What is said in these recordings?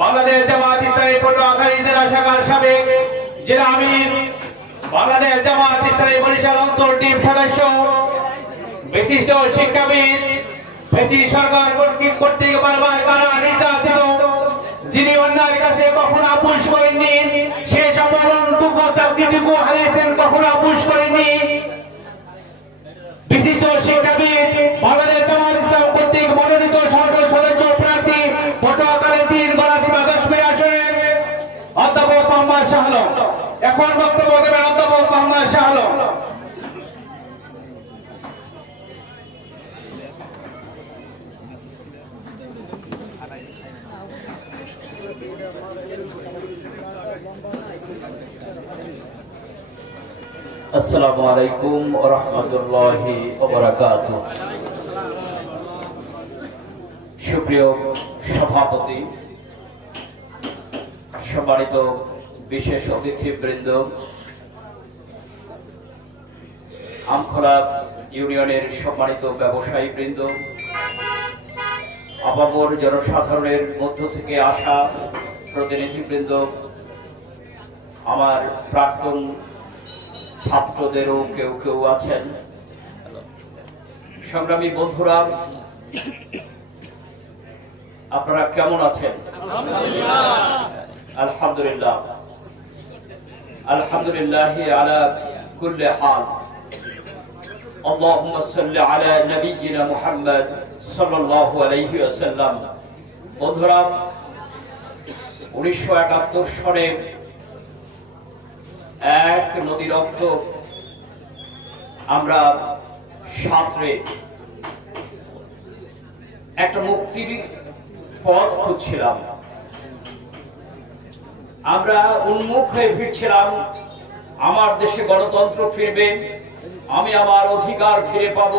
বাংলাদেশ জামাত ইসলামী পটুয়াখালী জেলা শাখার সাবেক জেলা আমির, বাংলাদেশ জামাত ইসলামী বরিশাল অঞ্চল টিম সদস্য, বিশিষ্ট শিক্ষাবিদ, ফেসি সরকার কর্তৃক বারবার কারা নির্যাতিত, যিনি অন্যায়ের কাছে কখনো আপোষ করেননি, শেষ অপহরণটুকু চাকরিটুকু হারিয়েছেন, কখনো আপোষ করেননি। বিশিষ্ট শিক্ষাবিদ, বাংলাদেশ জামাত ইসলাম কর্তৃক মনোনীত সংসদ সদস্য প্রার্থী পটুয়াখালী ৩ গলাচিপা ১০ আসনের অধ্যাপক মোহাম্মদ শাহ আলম। এখন বক্তব্য দেবেন অধ্যাপক মোহাম্মদ শাহ আলম। আসসালামু আলাইকুম ওয়া রাহমাতুল্লাহি ওয়া বারাকাতুহু। সুপ্রিয় সভাপতি, সম্মানিত বিশেষ অতিথিবৃন্দ, আমখোলা ইউনিয়নের সম্মানিত ব্যবসায়ী বৃন্দ, আপামর জনসাধারণের মধ্য থেকে আসা প্রতিনিধিবৃন্দ, আমার প্রাক্তন ছাত্রদেরও কেউ কেউ আছেন, সংগ্রামী বন্ধুরা, আপনারা কেমন আছেন? আলহামদুলিল্লাহ, আলহামদুলিল্লাহ আলা কুল্লি হাল। আল্লাহুম্মা সাল্লি আলা নবিয়িনা মুহাম্মদ সাল্লাল্লাহু আলাইহি ওয়াসাল্লাম। বন্ধুরা, 1971 সনে এক নদী রক্ত আমরা সাঁতরে একটা মুক্তির পথ খুঁজছিলাম। আমরা উন্মুখ হয়ে ফিরছিলাম, আমার দেশে গণতন্ত্র ফিরবে, আমি আমার অধিকার ফিরে পাব।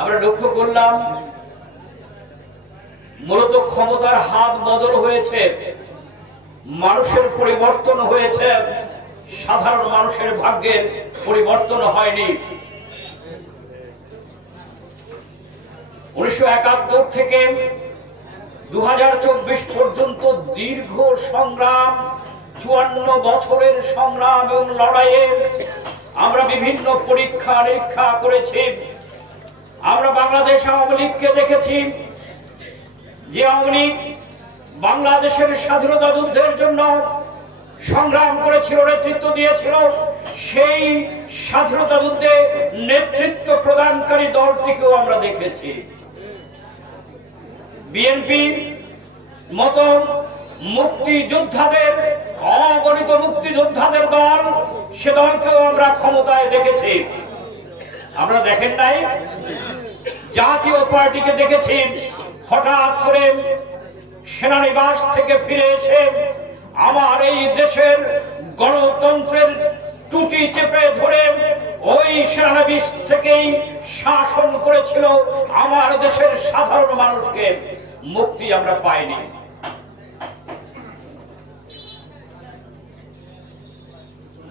আমরা লক্ষ্য করলাম মূলত ক্ষমতার হাত বদল হয়েছে, মানুষের পরিবর্তন হয়েছে, সাধারণ মানুষের ভাগ্যের পরিবর্তন হয়নি। 1971 থেকে 2024 পর্যন্ত দীর্ঘ সংগ্রাম, 54 বছরের সংগ্রাম এবং লড়াইয়ে আমরা বিভিন্ন পরীক্ষা নিরীক্ষা করেছি। আমরা বাংলাদেশ আওয়ামী লীগকে দেখেছি, যে আওয়ামী লীগ বাংলাদেশের স্বাধীনতা যুদ্ধের জন্য সংগ্রাম করেছিল, নেতৃত্ব দিয়েছিল, সেই স্বাধীনতা যুদ্ধে নেতৃত্ব প্রদানকারী দলটিকেও আমরা দেখেছি। বিএনপি মতো মুক্তিযোদ্ধাদের, অগণিত মুক্তিযোদ্ধাদের দল, সে দলকেও আমরা ক্ষমতায় দেখেছি। আমরা দেখেন নাই জাতীয় পার্টিকে দেখেছি হঠাৎ করে সেনানিবাস থেকে ফিরে এসে আমার এই দেশের গণতন্ত্রের টুটি চেপে ধরে ওই সেনানিবাস থেকেই শাসন করেছিল আমার দেশের সাধারণ মানুষকে। মুক্তি আমরা পাইনি।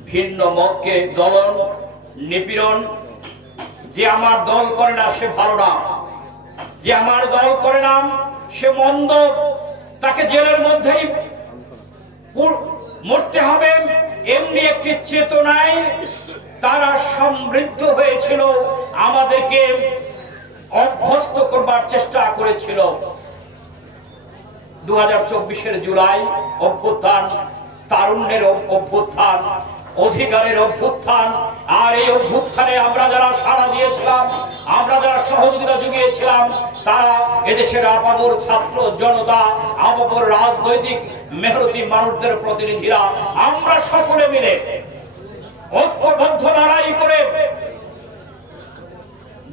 ভিন্ন মতকে দলন নিপীড়ন, যে আমার দল করে না সে ভালো না, যে আমার দল করে না সে মন্দ, তাকে জেলের মধ্যেই মরতে হবে, এমনি একটি চেতনায় তারা সমৃদ্ধ হয়েছিল, আমাদেরকে অভ্যস্ত করবার চেষ্টা করেছিল। 2024 জুলাই অভ্যুত্থান, তারুণ্যের অভ্যুত্থান, অধিকারের অভ্যুত্থান, আর এই অভ্যুত্থানে আমরা যারা সাড়া দিয়েছিলাম, আমরা যারা সহযোগিতা জুগিয়েছিলাম, তারা এদেশের আপামর ছাত্র জনতা, আপামর রাজনৈতিক মেহনতি মানুষদের প্রতিনিধিরা, আমরা সকলে মিলে ঐক্যবদ্ধ লড়াই করে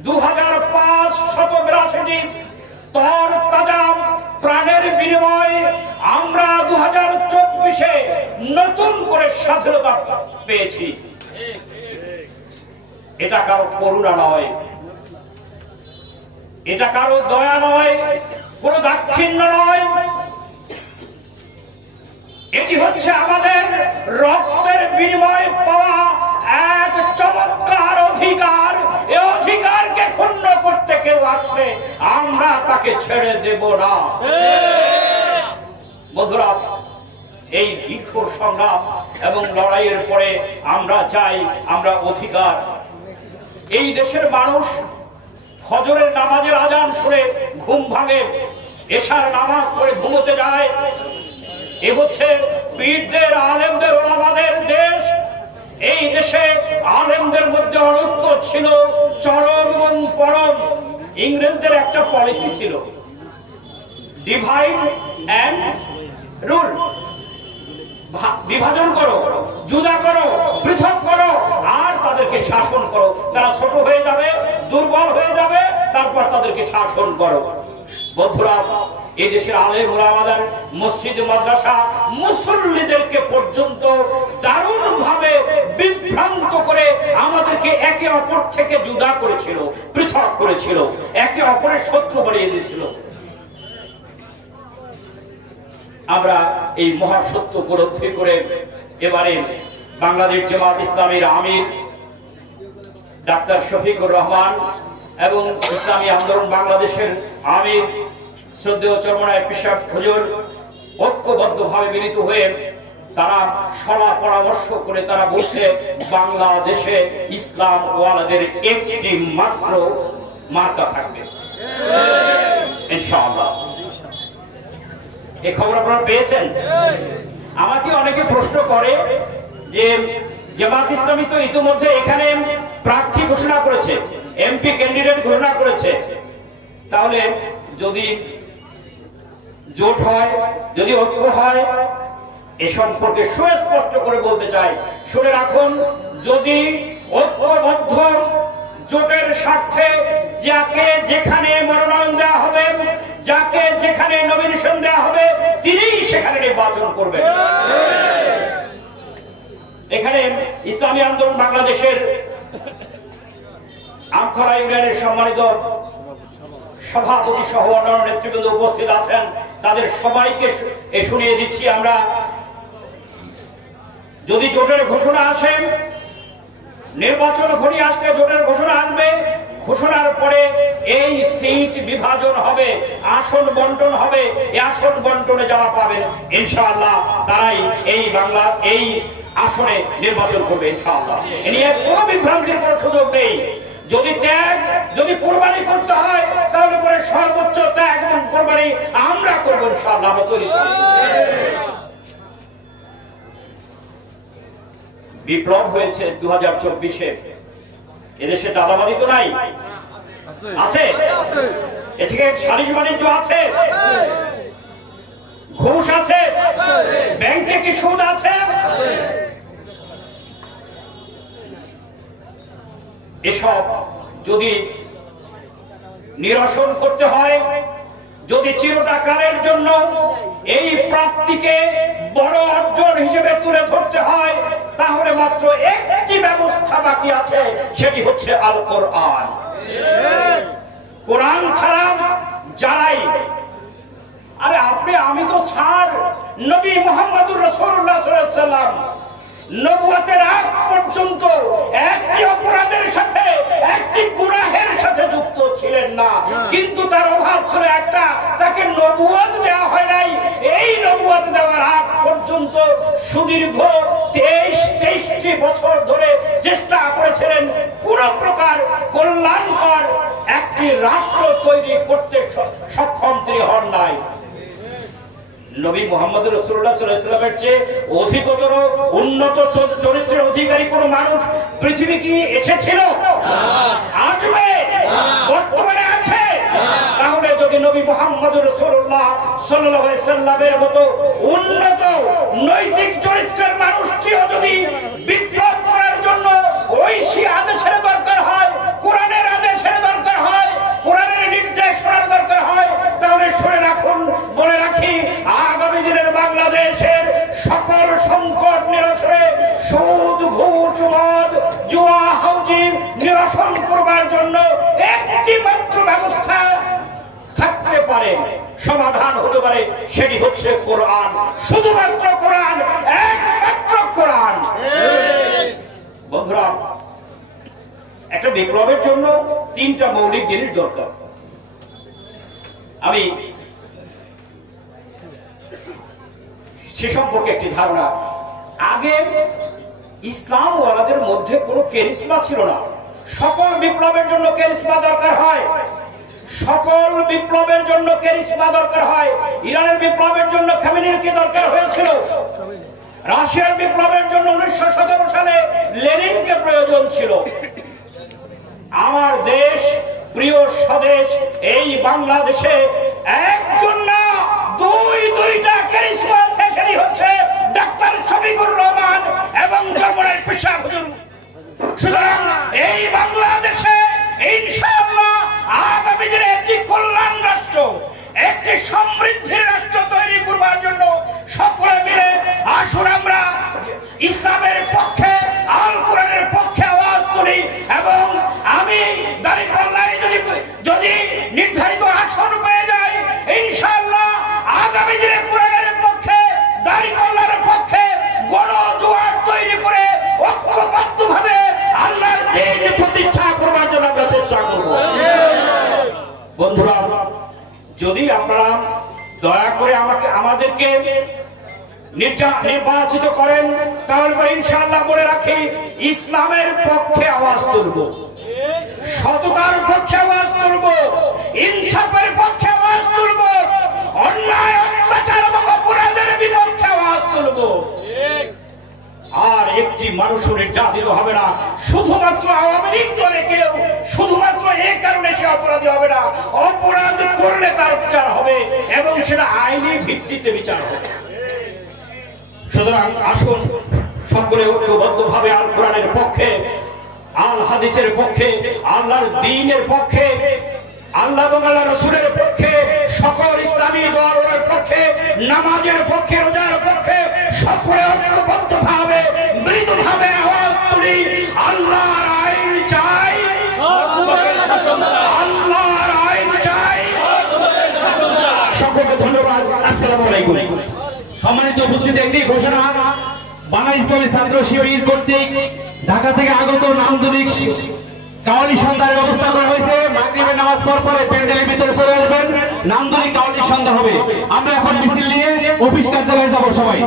2582টি তর তাজা প্রাণের বিনিময়ে আমরা 2024-এ নতুন করে স্বাধীনতা পেয়েছি। এটা কারো করুণা নয়, এটা কারো দয়া নয়, কোনো দাক্ষিণ্য নয়, এটি হচ্ছে আমাদের রক্তের বিনিময়ে পাওয়া এক চমৎকার অধিকার। এই অধিকারকে ক্ষুণ্ণ করতে কেউ আসবে আমরা তাকে ছেড়ে দেব না। বন্ধুরা, এই দীর্ঘ সংগ্রাম এবং লড়াইয়ের পরে আমরা চাই আমরা অধিকার। এই দেশের মানুষ ফজরের নামাজের আজান শুনে ঘুম ভাঙে, এশার নামাজ পড়ে ঘুমোতে যায়। এ হচ্ছে পীরদের, আলেমদের, ওলামাদের দেশ। এই দেশে আলেমদের মধ্যে অনৈক্য ছিল চরম এবং পরম। ইংরেজদের একটা পলিসি ছিল, ডিভাইড এন্ড রুল, বিভাজন করো, জুদা করো, পৃথক করো, আর তাদেরকে শাসন করো। তারা ছোট হয়ে যাবে, দুর্বল হয়ে যাবে, তারপর তাদেরকে শাসন করো। বন্ধুরা, এই দেশের আলেম ওলামাদের, মসজিদ মাদ্রাসা, মুসল্লিদেরকে পর্যন্ত দারুণ ভাবে বিভ্রান্ত করে আমাদেরকে একে অপর থেকে জুদা করেছিল, পৃথক করেছিল, একে অপরের শত্রু বানিয়ে দিয়েছিল। আমরা এই মহাসত্য উপলব্ধি করে এবারে বাংলাদেশ জামাত ইসলামীর আমির ডাক্তার শফিকুর রহমান এবং ইসলামী আন্দোলন বাংলাদেশের আমির শ্রদ্ধেয় চরমনায় পিসাব হুজুর ঐক্যবদ্ধভাবে মিলিত হয়ে তারা সলা পরামর্শ করে তারা বলছে বাংলাদেশে ইসলাম ওয়ালাদের একটি মাত্র মার্কা থাকবে ইনশাআল্লাহ। এই খবর আপনারা পেয়েছেন? আমাকে অনেকে প্রশ্ন করে যে জামাত ইসলামী তো ইতিমধ্যে এখানে প্রার্থী ঘোষণা করেছে, এমপি ক্যান্ডিডেট ঘোষণা করেছে, তাহলে যদি জোট হয়, যদি ঐক্য হয়, এ সম্পর্কে সুস্পষ্ট করে বলতে চাই। শুনে রাখুন, যদি ঐক্যবদ্ধ জোটের স্বার্থে যাকে যেখানে মনোনয়ন দেওয়া হবে, যাকে যেখানে নমিনেশন দেওয়া হবে, তিনিই সেখানে নির্বাচন করবেন। এখানে ইসলামী আন্দোলন বাংলাদেশের আমখরা ইউনিয়নের সম্মানিত সভাপতি সহ অন্যান্য নেতৃবৃন্দ উপস্থিত আছেন, তাদের সবাইকে শুনিয়ে দিচ্ছি, আমরা যদি জোটের ঘোষণা আসে, নির্বাচন ঘনিয়ে আসলে জোটের ঘোষণা আসবে, ঘোষণার পরে এই সিট বিভাজন হবে, আসন বন্টন হবে। এই আসন বন্টনে যারা পাবেন ইনশাআল্লাহ তারাই এই আসনে নির্বাচন করবে ইনশাআল্লাহ। এ নিয়ে কোনো বিভ্রান্তির কোনো সুযোগ নেই। যদি কোরবানি করতে হয় তাহলে পরে সর্বোচ্চ ত্যাগ এবং কোরবানি আমরা করবো ইনশাআল্লাহ। আমরা তৈরি বিপ্লব হয়েছে 2024-এ, এদেশে চাঁদাবাজি তো নাই, আছে? এদিকে সালিশ বাণিজ্য আছে, ঘুষ আছে, ব্যাংকে কি সুদ আছে? এসব যদি নিরসন করতে হয়, যদি চিরকালের জন্য এই প্রাপ্তিকে বড় অর্জন হিসেবে তুলে ধরতে হয়, তাহলে মাত্র একটি ব্যবস্থা বাকি আছে, সেটি হচ্ছে আল কোরআন। কোরআন ছাড়া যারাই, আরে আমি তো ছাড়, নবী মুহাম্মদুর রাসূলুল্লাহ সাল্লাল্লাহু আলাইহি ওয়াসাল্লাম নবুয়তের আগ পর্যন্ত একটি অপরাধের সাথে, একটি গুনাহের সাথে যুক্ত ছিলেন না, কিন্তু তার অভাব ছিল একটা, তাকে নবুয়ত দেওয়া হয় নাই। এই নবুয়ত দেওয়ার আগ পর্যন্ত সুদীর্ঘ 23টি বছর ধরে চেষ্টা করেছিলেন, কোন প্রকার কল্যাণকর একটি রাষ্ট্র তৈরি করতে সক্ষম তিনি হন নাই। নবী মুহাম্মদ রাসূলুল্লাহ সাল্লাল্লাহু আলাইহি ওয়াসাল্লামের চেয়ে অধিকতর উন্নত চরিত্রের অধিকারী কোন মানুষ পৃথিবী কি এসেছিল? আসবে? বর্তমানে আছে? তাহলে যদি নবী মুহাম্মদ রাসূলুল্লাহ সাল্লাল্লাহু আলাইহি ওয়াসাল্লামের মতো উন্নত নৈতিক চরিত্রের মানুষটিও যদি বিপ্লব করার জন্য ঐশী আদেশের দরকার হয়, কোরআনের আদেশের দরকার হয়, কোরআনের নির্দেশনার দরকার হয়, তাহলে শুনে রাখুন, বলে রাখি, আগামী দিনের বাংলাদেশের সকল সংকট নিরসনে, সুদ, ঘুষ, মদ, জুয়া, হাউজি নিরসন করবার জন্য একটি মাত্র ব্যবস্থা থাকতে পারে, সমাধান হতে পারে, সেটি হচ্ছে কোরআন। শুধুমাত্র কোরআন, একমাত্র কোরআন। বন্ধুরা, একটা বিপ্লবের জন্য তিনটা মৌলিক জিনিস দরকার। আমি সে সম্পর্কে একটি ধারণা, আগে ইসলাম ওয়ালাদের মধ্যে কোনো ক্যারিজমা ছিল না। সকল বিপ্লবের জন্য ক্যারিজমা দরকার হয়, সকল বিপ্লবের জন্য ক্যারিজমা দরকার হয়। ইরানের বিপ্লবের জন্য খামেনিকে দরকার হয়েছিল, রাশিয়ার বিপ্লবের জন্য 1917 সালে লেনিনকে প্রয়োজন ছিল। আমার দেশ, প্রিয় স্বদেশ, এই বাংলাদেশে একজন না দুইটা ক্যারিজমা আছে, সেটি হচ্ছে ডাক্তার শফিকুর রহমান এবং জর্মনের পেশা হুজুর। সুতরাং এই বাংলাদেশে ইনশাআল্লাহ আগামী দিনে একটি কল্যাণ রাষ্ট্র, একটি সমৃদ্ধির রাষ্ট্র তৈরি করবার জন্য সকলে মিলে আসুন আমরা ইসলামের পক্ষে, আল কোরআনের পক্ষে আওয়াজ তুলি। এবং আমি দাঁড়িপাল্লায় যদি নির্ধারিত আসন পেয়ে যাই, ইনশাআল্লাহ আগামী দিনে কোরআনের পক্ষে, দাঁড়িপাল্লার পক্ষে গণজোয়ার তৈরি করে ঐক্যবদ্ধভাবে আল্লাহর দ্বীন প্রতিষ্ঠা করবার জন্য আমরা চেষ্টা করব। বন্ধুরা, যদি আপনারা দয়া করে আমাদেরকে নির্বাচিত করেন, তাহলে ইনশাআল্লাহ বলে রাখি, ইসলামের পক্ষে আওয়াজ তুলব, সততার পক্ষে আওয়াজ তুলব, ইনসাফের পক্ষে আওয়াজ তুলব, অন্যায় অত্যাচার এবং অপরাধের বিপক্ষে আওয়াজ তুলব। আর একটি মানুষও নির্যাতিত হবে না, শুধুমাত্র আওয়ামী লীগ দলে কেউ শুধুমাত্র এই কারণে সে অপরাধী হবে না, অপরাধ করলে তার বিচার হবে এবং সেটা আইনি ভিত্তিতে বিচার হবে। সুতরাং আসুন সকলে ঐক্যবদ্ধভাবে আল কোরআনের পক্ষে, আল হাদিসের পক্ষে, আল্লাহর দ্বীনের পক্ষে, আল্লাহ এবং আল্লাহ রাসূলের পক্ষে, সকল ইসলামী দলের পক্ষে, নামাজের পক্ষে, রোজার পক্ষে সকলে ঐক্যবদ্ধভাবে মৃদুভাবে আওয়াজ তুলি, আল্লাহর আইন চাই, আল্লাহর আইন চাই। সকলকে ধন্যবাদ। আসসালামু আলাইকুম। সম্মানিত উপস্থিতি, একটি ঘোষণা, বাংলা ইসলামী ছাত্র শিবির কর্তৃক ঢাকা থেকে আগত নান্দনিক কাওয়ালি সন্ধ্যার ব্যবস্থা করা হয়েছে। মাগরিবের নামাজ পরে প্যান্ডেলের ভিতরে চলে আসবেন, নান্দনিক কাওয়ালি সন্ধ্যা হবে। আমরা এখন মিছিল নিয়ে অফিস কার্যালয়ে যাব সবাই।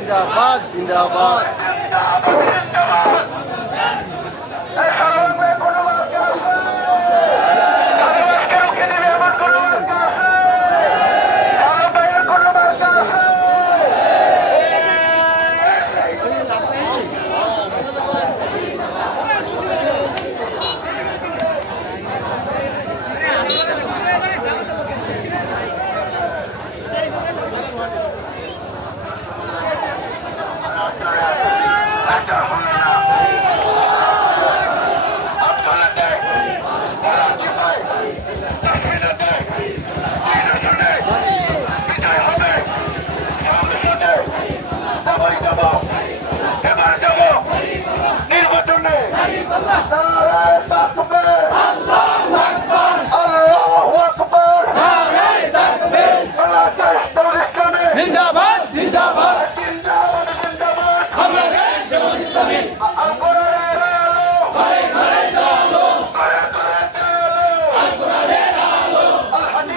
जिंदाबाद जिंदाबाद